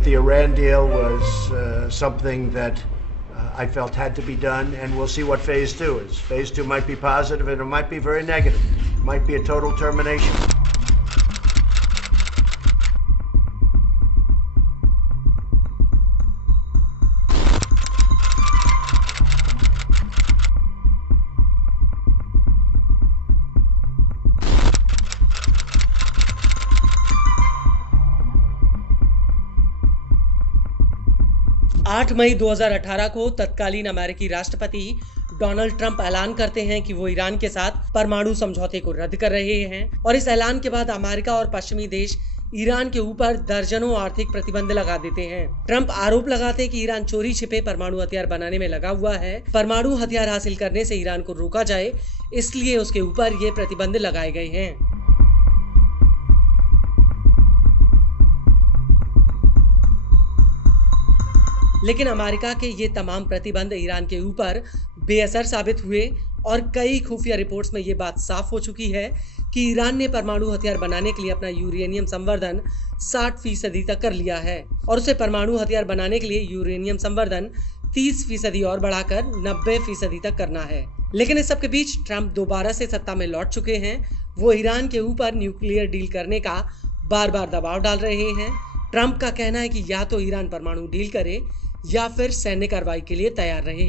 But the Iran deal was something that I felt had to be done, and we'll see what phase 2 is. Phase 2 might be positive, and it might be very negative. It might be a total termination. 8 मई 2018 को तत्कालीन अमेरिकी राष्ट्रपति Donald Trump ऐलान करते हैं कि वो Iran के साथ परमाणु समझौते को रद्द कर रहे हैं और इस ऐलान के बाद अमेरिका और पश्चिमी देश ईरान के ऊपर दर्जनों आर्थिक प्रतिबंध लगा देते हैं। ट्रंप आरोप लगाते हैं कि ईरान चोरी छिपे परमाणु हथियार बनाने में लगा हुआ है। परमाणु हथियार हासिल करने से ईरान को रोका जाए, इसलिए उसके ऊपर ये प्रतिबंध लगाए गए हैं। लेकिन अमेरिका के ये तमाम प्रतिबंध ईरान के ऊपर बेअसर साबित हुए और कई खुफिया रिपोर्ट्स में ये बात साफ हो चुकी है कि ईरान ने परमाणु हथियार बनाने के लिए अपना यूरेनियम संवर्धन 60% तक कर लिया है और उसे परमाणु हथियार बनाने के लिए यूरेनियम संवर्धन 30% और बढ़ाकर 90% तक करना है। लेकिन इस सब के बीच ट्रंप दोबारा से सत्ता में लौट चुके हैं। वो ईरान के ऊपर न्यूक्लियर डील करने का बार बार दबाव डाल रहे हैं। ट्रंप का कहना है कि या तो ईरान परमाणु डील करे या फिर सैन्य कार्रवाई के लिए तैयार रहे।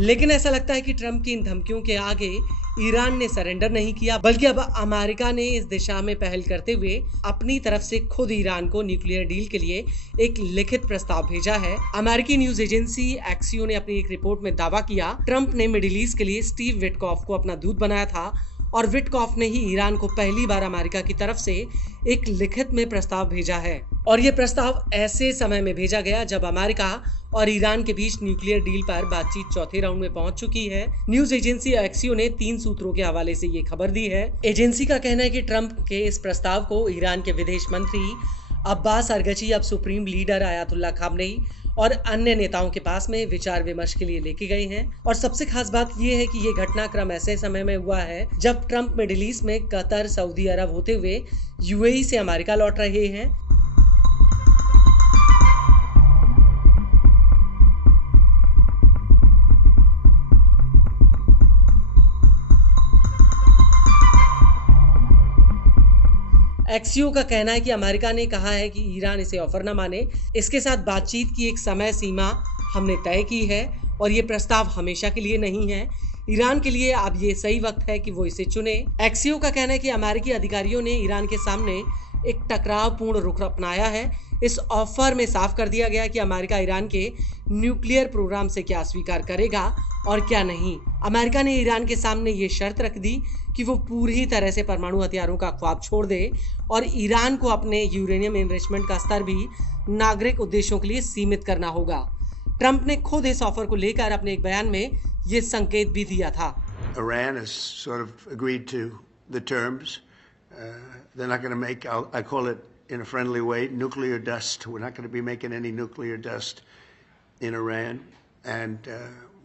लेकिन ऐसा लगता है कि ट्रंप की इन धमकियों के आगे ईरान ने सरेंडर नहीं किया, बल्कि अब अमेरिका ने इस दिशा में पहल करते हुए अपनी तरफ से खुद ईरान को न्यूक्लियर डील के लिए एक लिखित प्रस्ताव भेजा है। अमेरिकी न्यूज एजेंसी एक्सियो ने अपनी एक रिपोर्ट में दावा किया, ट्रंप ने मिडिल ईस्ट के लिए स्टीव विटकॉफ को अपना दूत बनाया था और विटकॉफ ने ही ईरान को पहली बार अमेरिका की तरफ से एक लिखित में प्रस्ताव भेजा है। और ये प्रस्ताव ऐसे समय में भेजा गया जब अमेरिका और ईरान के बीच न्यूक्लियर डील पर बातचीत चौथे राउंड में पहुंच चुकी है। न्यूज एजेंसी एक्सियो ने 3 सूत्रों के हवाले से ये खबर दी है। एजेंसी का कहना है कि ट्रंप के इस प्रस्ताव को ईरान के विदेश मंत्री अब्बास अरगची, अब सुप्रीम लीडर आयतुल्ला खामनेई और अन्य नेताओं के पास में विचार विमर्श के लिए लेके गए हैं। और सबसे खास बात यह है कि ये घटनाक्रम ऐसे समय में हुआ है जब ट्रंप मिडिल ईस्ट में कतर, सऊदी अरब होते हुए यूएई से अमेरिका लौट रहे हैं। एक्सियो का कहना है कि अमेरिका ने कहा है कि ईरान इसे ऑफर न माने। इसके साथ बातचीत की एक समय सीमा हमने तय की है और ये प्रस्ताव हमेशा के लिए नहीं है। ईरान के लिए अब ये सही वक्त है कि वो इसे चुने। एक्सियो का कहना है कि अमेरिकी अधिकारियों ने ईरान के सामने एक टकरावपूर्ण रुख अपनाया है। इस ऑफर में साफ कर दिया गया कि अमेरिका ईरान के न्यूक्लियर प्रोग्राम से क्या स्वीकार करेगा और क्या नहीं। अमेरिका ने ईरान के सामने ये शर्त रख दी कि वो पूरी तरह से परमाणु हथियारों का ख्वाब छोड़ दे और ईरान को अपने यूरेनियम एनरिचमेंट का स्तर भी नागरिक उद्देश्यों के लिए सीमित करना होगा। ट्रंप ने खुद इस ऑफर को लेकर अपने एक बयान में ये संकेत भी दिया था। Iran has sort of agreed to the terms. They're not going to make, I call it in a friendly way, nuclear dust. We're not going to be making any nuclear dust in Iran. And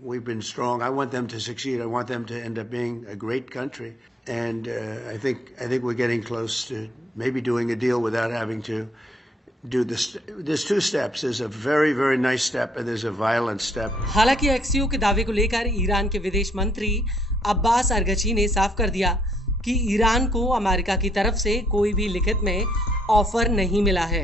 we've been strong. I want them to succeed. I want them to end up being a great country. And I think we're getting close to maybe doing a deal without having to do this. There's 2 steps. There's a very, very nice step and there's a violent step. हालांकि एक्सियो के दावे को लेकर Iran के विदेश मंत्री अब्बास अरगची ने साफ कर दिया कि ईरान को अमेरिका की तरफ से कोई भी लिखित में ऑफर नहीं मिला है।